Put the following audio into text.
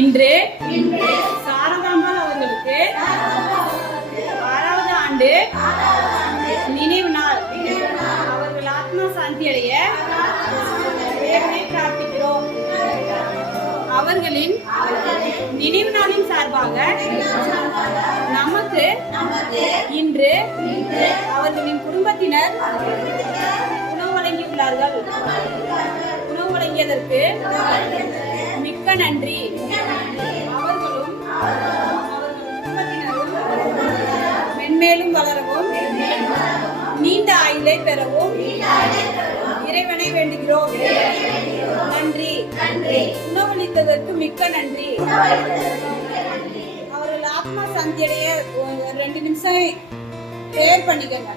இன்று சாரதாம்பாள் அவர்களுக்கு 6வது ஆண்டு நினைவு நாள். அவர்கள் ஆத்மா சாந்தி அடைய பிரார்த்திக்கிறோம். அவர்களின் நினைவு நாளின் சார்பாக நமக்கு இன்று அவர்களின் குடும்பத்தினர் உணவு வழங்கியுள்ளார்கள். உணவு வழங்கியதற்கு மிக்க நன்றி. அவர்களும் குடும்பத்தினரும் மென்மேலும் வளரவும் நீண்ட ஆயுளை பெறவும் இறைவனை வேண்டுகிறோம். நன்றி. உணவளித்ததற்கு மிக்க நன்றி. அவர்கள் ஆத்மா சாந்தியடைய 2 நிமிஷம் ப்ரேயர் பண்ணிக்கங்க.